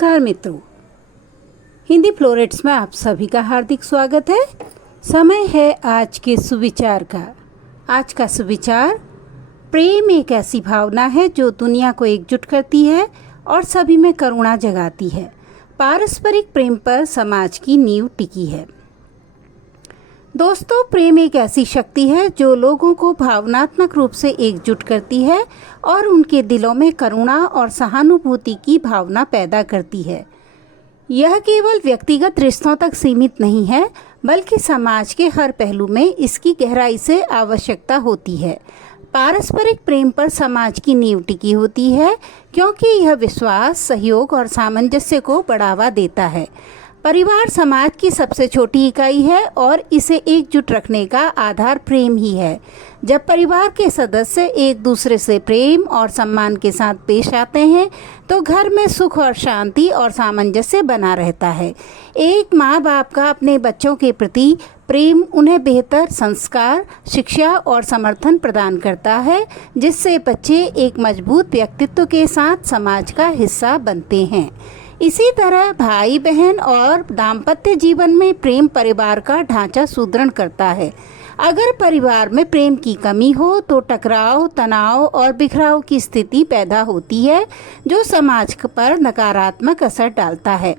नमस्कार मित्रों, हिंदी फ्लोरेट्स में आप सभी का हार्दिक स्वागत है। समय है आज के सुविचार का। आज का सुविचार, प्रेम एक ऐसी भावना है जो दुनिया को एकजुट करती है और सभी में करुणा जगाती है। पारस्परिक प्रेम पर समाज की नींव टिकी है। दोस्तों, प्रेम एक ऐसी शक्ति है जो लोगों को भावनात्मक रूप से एकजुट करती है और उनके दिलों में करुणा और सहानुभूति की भावना पैदा करती है। यह केवल व्यक्तिगत रिश्तों तक सीमित नहीं है, बल्कि समाज के हर पहलू में इसकी गहराई से आवश्यकता होती है। पारस्परिक प्रेम पर समाज की नींव टिकी होती है, क्योंकि यह विश्वास, सहयोग और सामंजस्य को बढ़ावा देता है। परिवार समाज की सबसे छोटी इकाई है और इसे एकजुट रखने का आधार प्रेम ही है। जब परिवार के सदस्य एक दूसरे से प्रेम और सम्मान के साथ पेश आते हैं तो घर में सुख और शांति और सामंजस्य बना रहता है। एक माँ बाप का अपने बच्चों के प्रति प्रेम उन्हें बेहतर संस्कार, शिक्षा और समर्थन प्रदान करता है, जिससे बच्चे एक मजबूत व्यक्तित्व के साथ समाज का हिस्सा बनते हैं। इसी तरह भाई बहन और दाम्पत्य जीवन में प्रेम परिवार का ढांचा सुदृढ़ करता है। अगर परिवार में प्रेम की कमी हो तो टकराव, तनाव और बिखराव की स्थिति पैदा होती है, जो समाज पर नकारात्मक असर डालता है।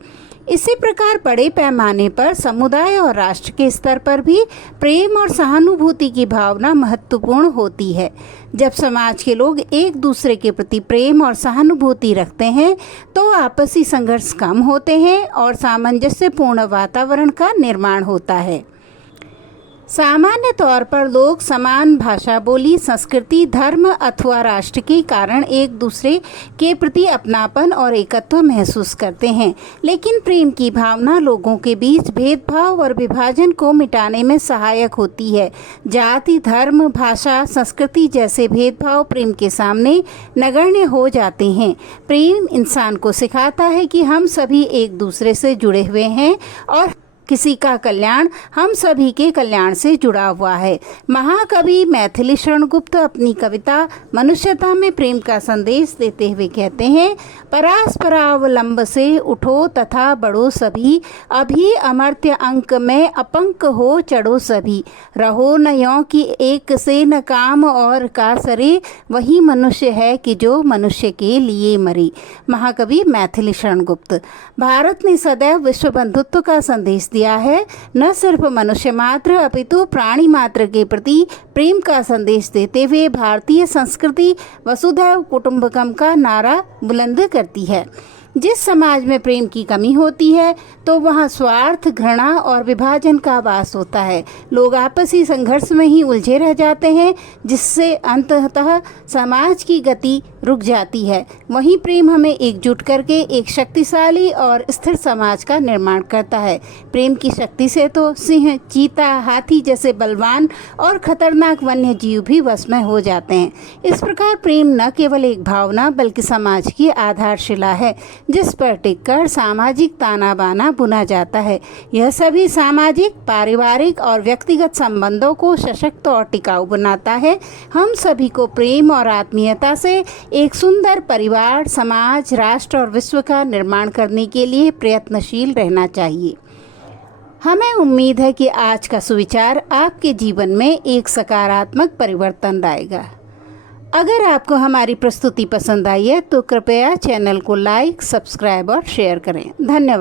इसी प्रकार बड़े पैमाने पर समुदाय और राष्ट्र के स्तर पर भी प्रेम और सहानुभूति की भावना महत्वपूर्ण होती है। जब समाज के लोग एक दूसरे के प्रति प्रेम और सहानुभूति रखते हैं तो आपसी संघर्ष कम होते हैं और सामंजस्यपूर्ण वातावरण का निर्माण होता है। सामान्य तौर पर लोग समान भाषा, बोली, संस्कृति, धर्म अथवा राष्ट्र के कारण एक दूसरे के प्रति अपनापन और एकत्व महसूस करते हैं, लेकिन प्रेम की भावना लोगों के बीच भेदभाव और विभाजन को मिटाने में सहायक होती है। जाति, धर्म, भाषा, संस्कृति जैसे भेदभाव प्रेम के सामने नगण्य हो जाते हैं। प्रेम इंसान को सिखाता है कि हम सभी एक दूसरे से जुड़े हुए हैं और किसी का कल्याण हम सभी के कल्याण से जुड़ा हुआ है। महाकवि मैथिली शरण गुप्त अपनी कविता मनुष्यता में प्रेम का संदेश देते हुए कहते हैं, परास्परावलंब से उठो तथा बढ़ो सभी, अभी अमर्त्य अंक में अपंक हो चढ़ो सभी, रहो न यों कि एक से न काम और का सरे, वही मनुष्य है कि जो मनुष्य के लिए मरे। महाकवि मैथिली शरण गुप्त। भारत ने सदैव विश्व बंधुत्व का संदेश दिया है। न सिर्फ मनुष्य मात्र अपितु प्राणी मात्र के प्रति प्रेम का संदेश देते हुए भारतीय संस्कृति वसुधैव कुटुंबकम का नारा बुलंद करती है। जिस समाज में प्रेम की कमी होती है तो वहाँ स्वार्थ, घृणा और विभाजन का वास होता है। लोग आपसी संघर्ष में ही उलझे रह जाते हैं, जिससे अंततः समाज की गति रुक जाती है। वहीं प्रेम हमें एकजुट करके एक शक्तिशाली और स्थिर समाज का निर्माण करता है। प्रेम की शक्ति से तो सिंह, चीता, हाथी जैसे बलवान और खतरनाक वन्य जीव भी वश में हो जाते हैं। इस प्रकार प्रेम न केवल एक भावना बल्कि समाज की आधारशिला है, जिस पर टिककर सामाजिक ताना बाना बुना जाता है। यह सभी सामाजिक, पारिवारिक और व्यक्तिगत संबंधों को सशक्त और टिकाऊ बनाता है। हम सभी को प्रेम और आत्मीयता से एक सुंदर परिवार, समाज, राष्ट्र और विश्व का निर्माण करने के लिए प्रयत्नशील रहना चाहिए। हमें उम्मीद है कि आज का सुविचार आपके जीवन में एक सकारात्मक परिवर्तन लाएगा। अगर आपको हमारी प्रस्तुति पसंद आई है तो कृपया चैनल को लाइक, सब्सक्राइब और शेयर करें। धन्यवाद।